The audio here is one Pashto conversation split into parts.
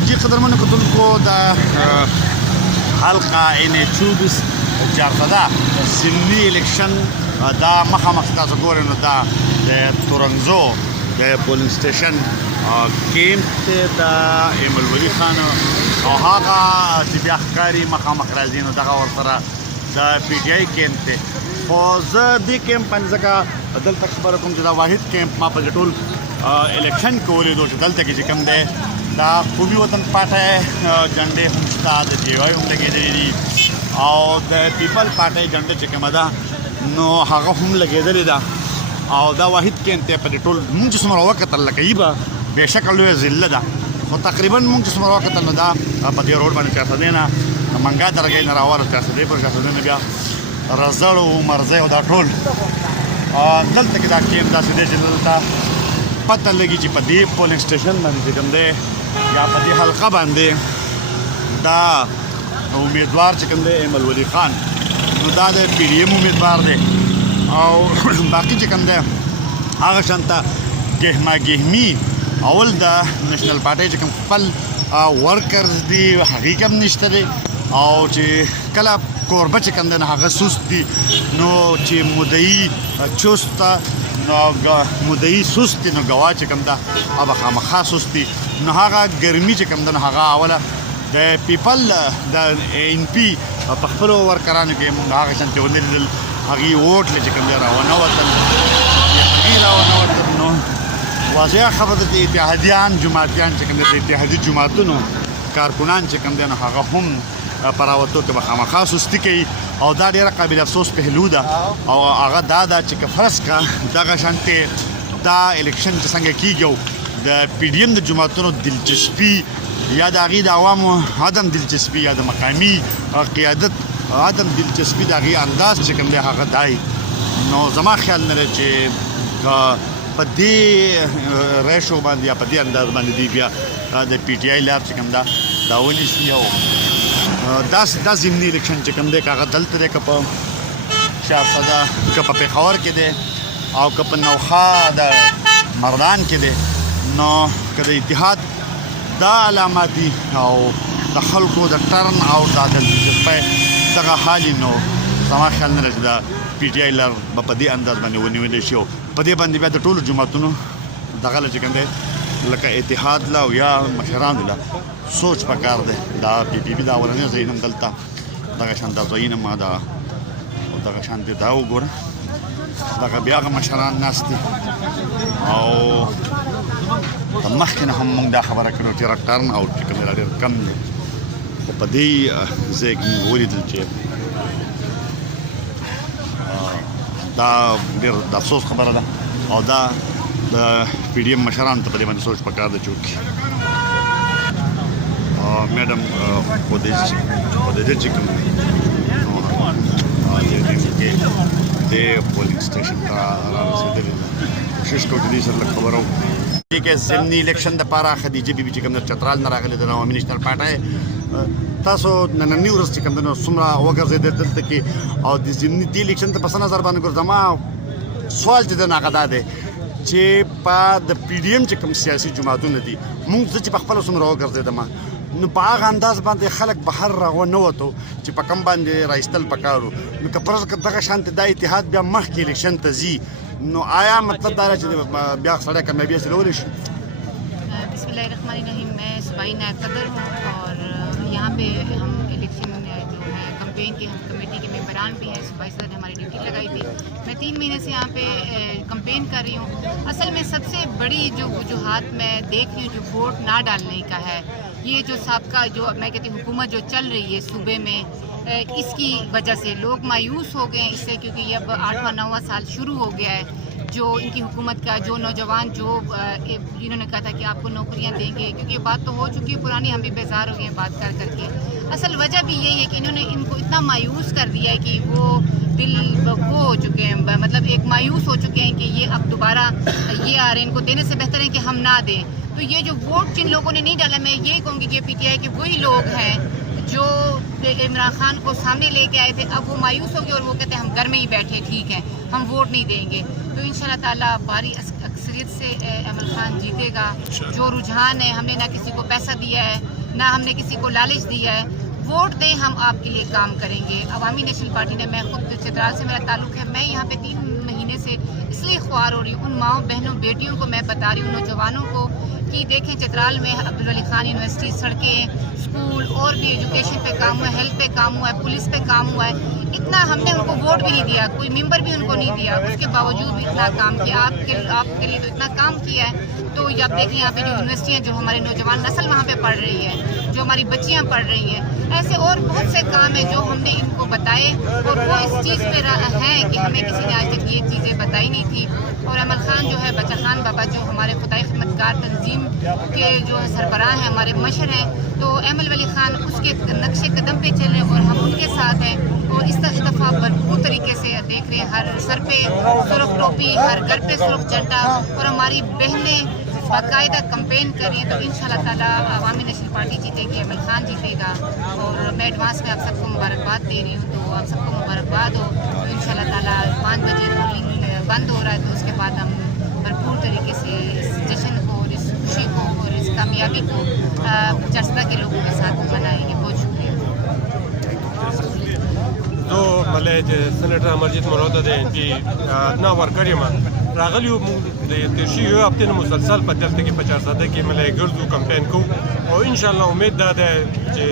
जी قدرمن کتونکو د حلقه N24 جارتدا ضمني الیکشن دا مخامخ تاسو ګورئ نو دا د تورنزو د پولینګ سټیشن کیمپ ته د ایمل ولی خان او هغه چې بیا ښکاري مخامخ راځي نو دغه ورسره د پی ټی آی کیمپ ته خو زه دې کیمپ باندې ځکه دلته خبره کوم چې دا واحد کیمپ ما په ټول الیکشن کې ولیدو چې دلته کې چې کوم دی دا قومي وطن پارټۍ جنډې هم شته د جی واي هم لګېدلې دي او د پیپل پارټۍ جنډه چې کومه ده نو هغه هم لګېدلې ده او دا واحد کیمپ دی په ټول مونږ چې څومره وکتل لکه یې به بېشکه لویه ضلع ده خو تقریبا مونږ چې څومره وکتل نو دا په دې روډ باندې چارسدې نه منګا درګۍ نه راواله چارسدې پر چارسدې نه بیا رزړ او مرزۍ او دا ټول دلته کې دا کیمپ داسې دی چې دلته پته لګي چې په دې پولینګ سټیشن باندې چې کوم دی یا په دې حلقه باندې دا امیدوار چې کوم دی ایمل ولی خان نو دا د پی ډي ایم امیدوار دی او باقي چې کوم دی هغه شانته ګهما ګهمي اول د نېشنل پارټۍ چې کوم خپل ورکرز دي هغې کم نشته دی او چې کله کوربه چې کوم دی نو هغه سست دي نو چې مدعي چست نو مدعي سست نو ګواه چې کوم ده هغه خامخا سست دي نو هغه ګرمي چې کوم ده نو هغه اوله د پیپل د ان پی په خپلو ورکرانو کې موږ هغه شان چې ولیدل هغې ووټ چې کوم دی راونوتل هغې راونوتل نو واضحه خبره ده چې اتحادیان جماعتیان چې کوم دی د اتحادي جماعتونو کارکنان چې کوم دی نو هغه هم په راوتو کې به خامخا سستي کوي او دا ډېره قابل افسوس پهلو ده او هغه دا ده چې که فرض کړه دغه شانتې دا الیکشن چې څنګه کېږي د پی ډي ایم د جماعتونو دلچسپي یا د هغې د عوامو عدم دلچسپي یا د مقامي قیادت عدم دلچسپي د هغې انداز چې کوم دی هغه دی نو زما خیال نه دی چې په دې ریشو باندې یا په دې انداز باندې دی بیا د پی ټي آی لار چې کوم ده دا ونیسي او دا ضمني الیکشن چې کوم دی که هغه دلته دی که په شهرسده که په پېښور کې دی او که په نوخا د مردان کې دی نو که د اتحاد دا علامات دي او د خلکو د ټرن او د دلچسپۍ دغه حالي نو زما خیال نه دی چې د پی ټي آی لار به په دې انداز باندې ونیولی شي او په دې باندې بیا د ټولو جماعتونو دغه له چې کوم دی لکه اتحاد له او یا مشرانو له سوچ پکار دی دا پی پی پي دا اولنی ځایونه هم دلته دغه شان دا ځایونه ما دا دغه شان دی دا وګوره دغه بیا هغه مشران ناست دي او مخکې نه هم موږ دا خبره کړې چې ټرن اوټ چې کوم دی ډېر کم دی خو په دې ځای کې موږ ولیدل چې دا ډېر د افسوس خبره ده او دا د پی ډي ایم مشرانو ته په دې باندې سوچ پکار دی چې وکړي میډم په دې چې کوم د پولینګ سټیشن ته رارسېدلي کوشش کوو چې دې سره لږ خبره وکړو کې ضمني الیکشن دپاره خدیجه بیبي چې کوم د چترال نه راغلې د عوامي نېشنل پارټۍ تاسو ننني ورځ چې کوم دی نو څومره وګرځېدل دلته کې او د ضمني دې الیکشن ته په څه نظر باندې ګورو زما سوال چې دی نو هغه دا دی چې په د پی ډي ایم چې کوم سیاسي جماعتونه دي مونږ زه چې په خپله څومره وګرځېدم نو په هغه انداز باندې خلک بهر راونوتو چې په کم باندې رایستل پکار وو نو که فرض کړه دغه شانتې دا اتحاد بیا مخکې الیکشن ته ځي نو آیا مطلب دا چې بیا سړی کامیابي حاصلولی شي बिस्मिल्लाहिर्रहमानिर्रहीम मैं सूबाई नायब सदर हूँ और यहाँ पे हम इलेक्शन जो है कैंपेन की कमेटी के मेंबरान भी हैं सूबाई सदर ने हमारी ड्यूटी लगाई थी मैं 3 महीने से यहाँ पे कैंपेन कर रही हूँ असल में सबसे बड़ी जो वजूहात मैं देख रही हूँ जो वोट ना डालने का है ये जो सबका जो मैं कहती हूँ हुकूमत जो चल रही है सूबे में इसकी वजह से लोग मायूस हो गए हैं इससे क्योंकि ये अब 8वां 9वां साल शुरू हो गया है जो इनकी हुकूमत का जो नौजवान जो जिन्होंने कहा था कि आपको नौकरियां देंगे क्योंकि ये बात तो हो चुकी है पुरानी हम भी बेजार हो गए हैं बात कर करके असल वजह भी यही है कि इन्होंने इनको इतना मायूस कर दिया है कि वो दिल वो हो चुके हैं मतलब एक मायूस हो चुके हैं कि ये अब दोबारा ये आ रहे हैं इनको देने से बेहतर है कि हम ना दें तो ये जो वोट जिन लोगों ने नहीं डाला मैं यही कहूँगी कि पी टी आई के वही लोग हैं जो इमरान खान को सामने लेके आए थे अब वो मायूस हो गए और वो कहते हैं हम घर में ही बैठे ठीक है हम वोट नहीं देंगे तो इंशाल्लाह ताला भारी अक्सरियत अक्सरियत से अमल खान जीतेगा। जो रुझान है, हमने ना किसी को पैसा दिया है, ना हमने किसी को लालच दिया है। वोट दें, हम आपके लिए काम करेंगे। अवामी नेशनल पार्टी ने, मैं खुद चित्राल से मेरा ताल्लुक़ है, मैं यहाँ पे 3 महीने से इसलिए ख्वार हो रही हूँ, उन माओ बहनों बेटियों को मैं बता रही हूँ, नौजवानों को, कि देखें चित्राल में अब्दुल वली खान यूनिवर्सिटी, सड़कें, स्कूल और भी एजुकेशन पे काम हुआ है, हेल्थ पे काम हुआ है, पुलिस पे काम हुआ है। इतना हमने उनको वोट भी नहीं दिया, कोई मेंबर भी उनको नहीं दिया, उसके बावजूद भी इतना काम किया। आपके लिए तो इतना काम किया है। तो ये आप देखें, यहाँ पे जो यूनिवर्सिटियाँ, जो हमारे नौजवान नस्ल वहाँ पे पढ़ रही है, जो हमारी बच्चियाँ पढ़ रही हैं, ऐसे और बहुत से काम हैं जो हमने इनको बताए और वो इस चीज़ पे हैं कि हमें किसी ने आज तक ये चीज़ें बताई नहीं थी। और अमल खान जो है, बच्चा खान बाबा जो हमारे खुदाई खिदमतगार तंजीम के जो सरबराह हैं, हमारे मशर हैं, तो अहमद वली खान उसके नक्शे कदम पे चल रहे हैं और हम उनके साथ हैं। और इस दफ़ा भरपूर तरीके से देख रहे हैं, हर सर पे सुर्ख टोपी, हर घर पे सुर्ख झंडा, और हमारी बहनें बाकायदा कंपेन कर रही हैं। तो इंशाल्लाह ताला अवामी नेशनल पार्टी जीतेगी, अमल खान जीतेगा। और मैं एडवांस में आप सबको मुबारकबाद दे रही हूँ, तो आप सबको मुबारकबाद हो। तो इंशाल्लाह ताला 5 बजे पोलिंग बंद हो रहा है, तो उसके बाद हम भरपूर तरीके से इस जश्न को और इस खुशी को और इस कामयाबी को चरसदा के लोगों के साथ मनाएंगे। बहुत शुक्रिया। तो मतलब सेनेटर अमरजीत मरोदा दे कि ना वर्कर मा रागल यू तेरशी यू हफ्ते ने मुसलसल पर दलते के 50 सादे के मतलब गर्दू कैंपेन को और इंशाल्लाह उम्मीद दादा जे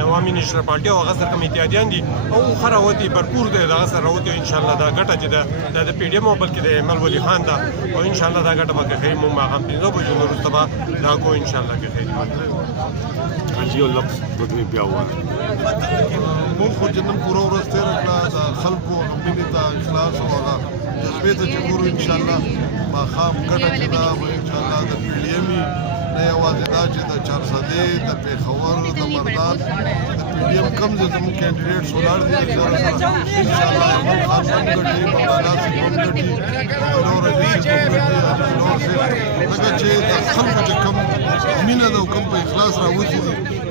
अवामी नेशनल पार्टी और गसर कमेटी ادیان دي او خراوتي भरपूर दे गसर रावती इंशाल्लाह दा गटा जे दा पीडीएम او बल्कि दे अमल वली खान दा और इंशाल्लाह दा गटा बके खैर मुमा हम पिंजो बजो नरुस्तबा दा को इंशाल्लाह के खैर जी الله بدوي بیا و مونږ خو چې نن پوره ورځ تېره کړه د خلکو مینې ته اخلاص او هغه جذبې ته چې ګورو انشاءالله ماښام ګټه چې ده به انشاءالله د پی ډي ایم وي نه یوازې دا چې د چارسدې د پېښور د مردان د پی ډي ایم کم ځای زموږ کینډیډیټس ولاړ دي سره انشاءالله احمد خان صاحب ګټي مولانا صاحب هم ګټي نور عزیز صاحب ګټي نور صاحب لکه چې د خلکو چې کم مینه ده او کم په اخلاص راوځي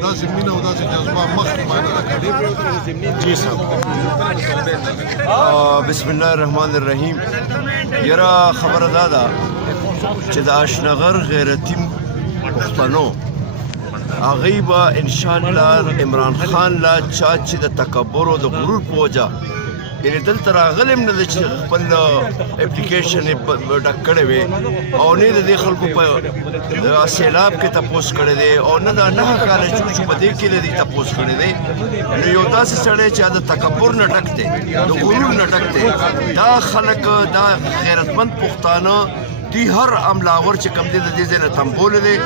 داسې مینه او داسې جذبه مخکې باندې راکړي. جی صاحب بسم الله الرحمن الرحیم. یرا خبر دادا چې د اشنغر غیرتی پښتنو هغه به ان شاء الله عمران خان لا چا چې د تکبر او د غرور په وجه یعنی دلته راغلم نه چې خپل اپلیکیشن ډک کړی وي او نه د خلکو په سیلاب کې تپوس کړی دی او نه د نه کال چې په دې کې د تپوس کړی دی نو یو داسې سړی چې د تکبر نه ډک دی د غرور نه ډک دی دا خلک دا غیرتمند پښتانه دی هر عملاور چې کم دی د دې ځای نه تنبول دی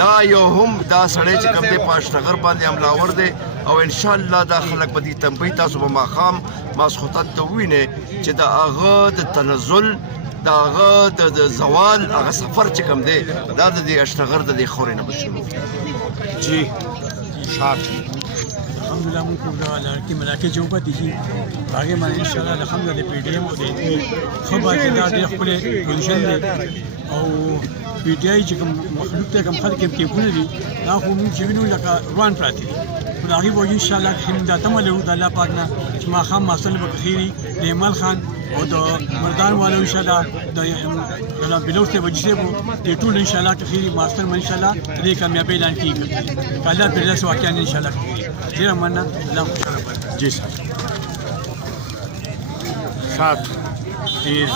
دا یو هم دا سړی چې کم دی په اشنغر باندې عملاور دی او ان شاء الله دا خلک په دې تنبیه تاسو به ماښام ماسخوتن ته ووینئ چې د هغه د تنزل د هغه د زوال هغه سفر چې کم دی دا د دې اشنغر د دې خورې نه به شروع جی شاک الحمدلله موږ کوم دا لړکی ملاقات جو پاتې شي هغه باندې ان شاء الله الحمدلله پی ډی ایم او د خبر چې دا د خپل پوزیشن او پی ټ آی چې کوم مخلوق ته کوم خلک کې پونه دي دا خو موږ چې وینو لکه روان پراته دي نو هغه وایي ان شاء الله همدا تمله د الله پاک نه چې ما خام مسل بخیری د ایمل خان او د مردان والو ان شاء الله د بلوچ ته وجسه وو د ټول ان شاء الله خیری ماستر ان شاء الله دې کامیابی اعلان کیږي کله پر لاس واقعا ان شاء الله ډیر مننه الله جی صاحب شاک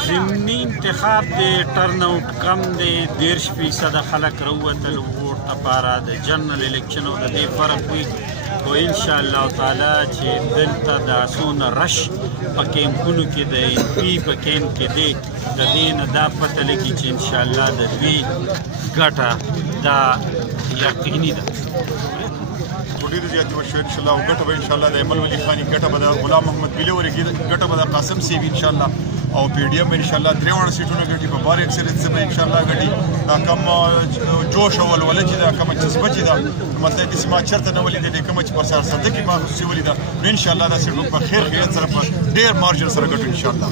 ضمنی انتخاب د ټرن آؤٹ کم دی 10% خلک راووتل ووټ لپاره د جنرال الیکشن او د دې فرق وي خو ان شاء الله تعالی چې دلته د څونه رش په کیمپونو کې د پی په کیمپ کې دی د دې نه دا پته لګي چې ان شاء الله د دوی ګټه دا یقیني ده ډېر زیات وشو ان شاء الله او ګټه به ان شاء الله د ایمل ولی خانی ګټه به د غلام محمد بلوري ګټه به د قاسم سیوی ان شاء الله او پی ډی ایم ان شاء الله 53 سیټونه ګټي په بار اکثریت سره ان شاء الله ګټي دا کم جوش او ولولې چې دا کم جذبه چې دا مطلب چې ما چرته نه ولې د کوم چې په سر سره کې ما خصوصي ولې دا ان شاء الله دا سیټ په خیر خیر سره په ډېر مارجن سره ګټو ان شاء الله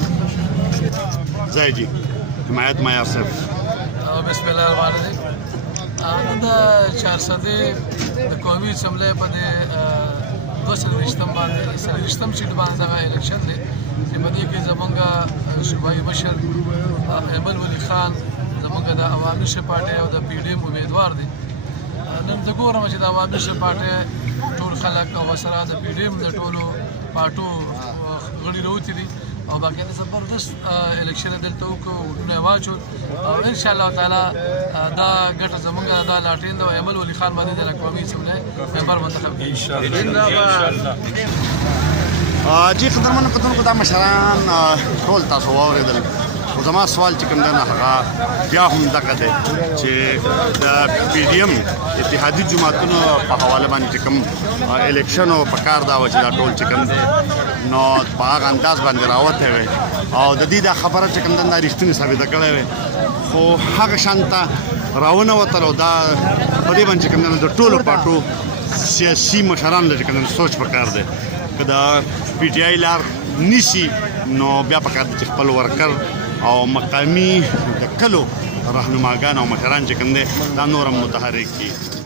زای جی حمایت ما یاسف بسم الله الرحمن الرحیم دا 400 د قومي اسمبلی په 200 باندې سرشتم سیټ باندې الیکشن دی چې په دې کې زمونږ صوبایي مشر ایمل ولی خان زموږ د عوامي ښه پارټۍ او د پی ډي ایم امیدوار دی نن زه ګورم چې د عوامي ښه پارټۍ ټول خلک او ورسره د پی ډي ایم د ټولو پارټو غړي راوتي دي او باقاعده زبردست الیکشن دلته وکړو وډونه یې واچول او انشاءالله تعالی دا ګټه زموږ دا لاټین د ایمل ولی خان باندې د اقوامي اسمبلی ممبر منتخب کړي جی قدرمنو کتونکو دا مشران ټول تاسو واورېدل خو زما سوال چې کوم دی نه هغه بیا هم دغه دی چې د پی ډي ایم اتحادي جماعتونو په حواله باندې چې کوم الیکشن او په کار دا و چې دا ټول چې کوم دی نو په هغه انداز باندې راوتی وی او د دې دا خبره چې کوم دی دا رښتینې ثابته کړې وی خو هغه شان ته راونه وتل او دا په دې باندې چې کوم دی د ټولو پارټو سیاسي مشرانو چې کوم دی سوچ پکار دی که د پی ټي آی لار نیسي نو بیا پکار دی چې خپل ورکر او مقامی د کلو رهنماګان او مشران چې کوم دی دا نور هم متحرک کړي